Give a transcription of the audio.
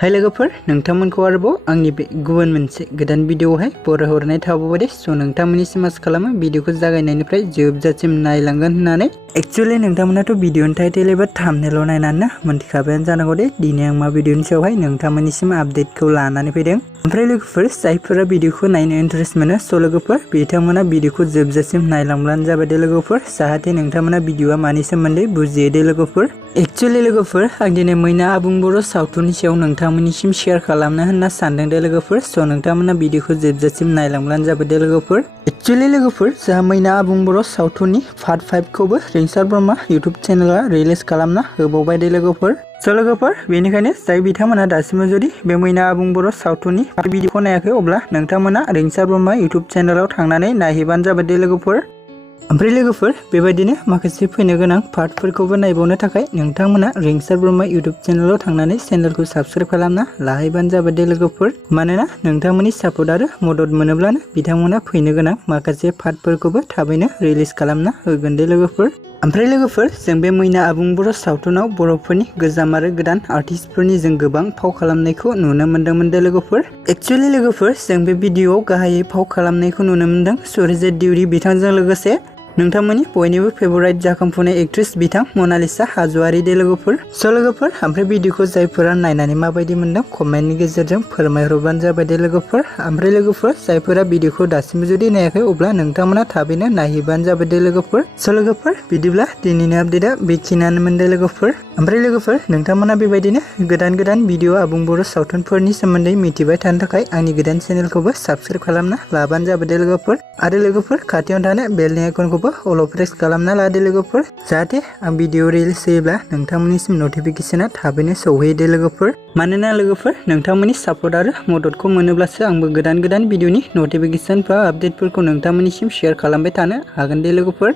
हाय लोगोफोर नोंथांमोनखौ आरोबाव आंनि बे गुबुन मोनसे गोदान भिडिअआवहाय बरायहरनाय थाबावबाय दे। स' नोंथांमोननिसिम आसा खालामो भिडिअखौ जागायनायनिफ्राय जोबजासिम नायलांगोन होननानै। एक्चुअली नोंथांमोनाथ' भिडिअनि टाइटेल एबा थाम्बनेइल नायनानै मोनथिखाबायानो जानांगौ दे दिनै आं मा भिडिअनि सायावहाय नोंथांमोननिसिम आपडेटखौ लानानै फैदों। ओमफ्राय लोगोफोर जायफोरा भिडिअखौ नायनो इन्टारेस्ट मोनो स' लोगोफोर बिथांमोना भिडिअखौ जोबजासिम नायलांब्लानो जाबाय दे लोगोफोर, जाहाथे नोंथांमोना भिडिअआ मानि सोमोन्दै बुजियो दे लोगोफोर। एक्चुअली लोगोफोर आं दिनै मैना आबुं बर' सावथुननि सायाव नोंथांमोननिसिम शेयार खालामनो होनना सानदों दे लोगोफोर। स' नोंथांमोना भिडिअखौ जोबजासिम नायलांब्लानो जाबाय दे लोगोफोर। एक्चुअली लोगोफोर जोंहा मैना आबुं बर' सावथुननि पार्ट 5 खौबो रिंसार ब्रह्मा इउटुब चेनेलआ रिलिज खालामना होबावबाय दे लोगोफोर। स' लोगोफोर बेनिखायनो जाय बिथांमोना दासिमबो जुदि बे मैना आबुं बर' सावथुननि भिडिअखौ नायाखै अब्ला नोंथांमोना रिंसार ब्रह्मा इउटुब चेनेलाव थांनानै नायहैबानो जाबाय दे लोगोफोर। ओमफ्राय लोगोफोर बेबायदिनो माखासे फैनो गोनां पार्टफोरखौबो नायबावनो थाखाय नोंथांमोना रिंसार ब्रह्मा इउटुब चेनेलाव थांनानै चेनेलखौ साबस्क्राइब खालामना लाहैबानो जाबाय दे लोगोफोर। मानोना नोंथांमोननि सापर्ट आरो मदद मोनोब्लानो बिथांमोना फैनो गोनां माखासे पार्टफोरखौबो थाबैनो रिलिज खालामना होगोन दे लोगोफोर। ओमफ्राय लोगोफोर जों बे मैना आबुं बर' सावथुनाव बर'फोरनि गोजाम आरो गोदान आर्टिस्टफोरनि जों गोबां फाव खालामनायखौ नुनो मोन्दोंमोन दे लोगोफोर। एक्चुअली लोगोफोर जों बे भिडिअआव गाहायै फाव खालामनायखौ नुनो मोन्दों सुरजित दिउरि बिथांजों लोगोसे नोंथांमोननि बयनिबो फेभराइट जाखांफुनाय एक्ट्रेस बिथां मनालिसा हाज'वारि दे लोगोफोर। स' लोगोफोर ओमफ्राय भिडिअखौ जायफोरा नायनानै माबायदि मोन्दों कमेन्टनि गेजेरजों फोरमायहरबानो जाबाय दे लोगोफोर। ओमफ्राय लोगोफोर जायफोरा भिडिअखौ दासिमबो जुदि नायाखै अब्ला नोंथांमोना थाबैनो नायहैबानो जाबाय दे लोगोफोर। स' लोगोफोर बिदिब्ला दिनैनि आपडेटआ बेखिनियानोमोन दे लोगोफोर। ओमफ्राय लोगोफोर नोंथांमोना बेबायदिनो गोदान भिडिअ आबुं बर' सावथुनफोरनि सोमोन्दै मिथिबाय थानो थाखाय आंनि गोदान चेनेलखौबो साबस्क्राइब खालामना लाबानो जाबाय दे लोगोफोर। आरो लोगोफोर खाथियाव थानाय बेलनि आइकनखौ अल प्रेस खालामना लादो लोगोफोर, जाहाथे आं भिडिअ रिलिज होयोब्ला नोंथांमोननिसिम नटिफिकेशना थाबैनो सौहैयो दे लोगोफोर। मानोना लोगोफोर नोंथांमोननि सापर्ट आरो मददखौ मोनोब्लासो आंबो गोदान भिडिअनि नटिफिकेशन बा आपडेटफोरखौ नोंथांमोननिसिम शेयार खालामबाय थानो हागोन दे लोगोफोर।